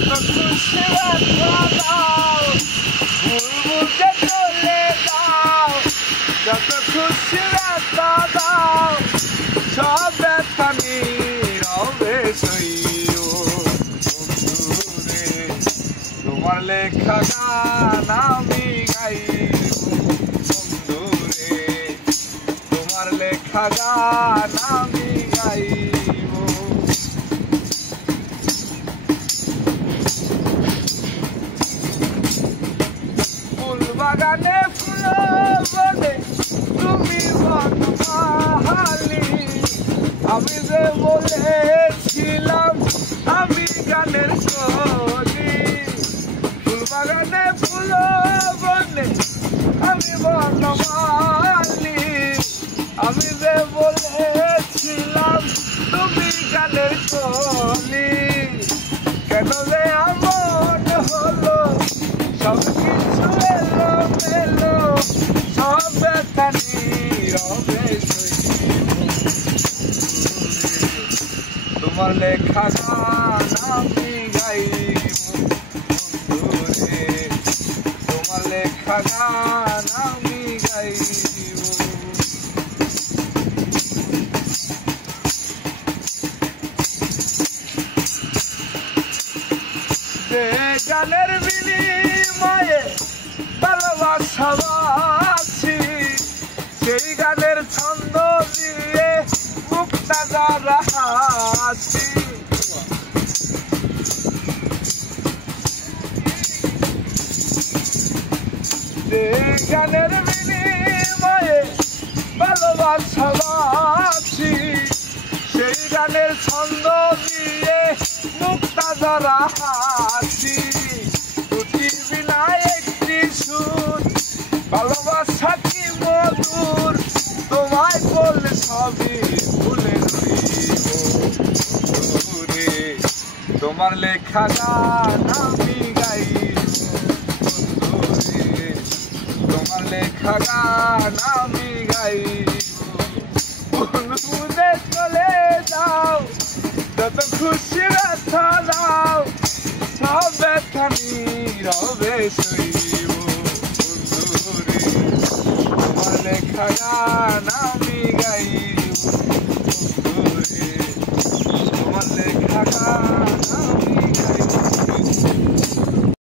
যত খুশি ব্যথা দাও বুলবুলকে চলে দাও যত খুশি ব্যথা দাও সব ব্যথা নীরবে সইও বন্ধুরে তোমার লেখা গান আমি গাইব বন্ধুরে তোমার লেখা গান আমি গাইব ফুল বাগানে ফুল বনে তুমি বনমালী আমি যে বলেছিলাম আমি গানের কলি ফুল বাগানে ফুল বনে আমি বনমালী আমি যে বলেছিলাম তুমি গানের কলি কেন যে এমন হলো সব কিছু এলো মেলো সব ব্যথা নীরবে তোমার লেখা গান আমি গাইব বন্ধুরে তোমার লেখা গান আমি গাইব যে গানের বিনিময়ে ভালোবাসা পাচ্ছি সেই গানের ছন্দ দিয়ে মুক্তা যারা আছি যে গানের বিনিময়ে ভালোবাসা পাচ্ছি সেই গানের ছন্দ দিয়ে মুক্তা যারা আছি দুটির বিনা একটি সুর ভালোবাসা কি মধুর তোমায় বললে সবই ভুলে রইব বন্ধুরে তোমার লেখা গান আমি গাইব বন্ধুরে তোমার লেখা গান আমি গাইব বন্ধুরে চলে যাও যত খুশি ব্যথা দাও সব ব্যথা নীরবে সইব বন্ধুরে তোমার লেখা গান আমি গাইব বন্ধুরে তোমার লেখা গান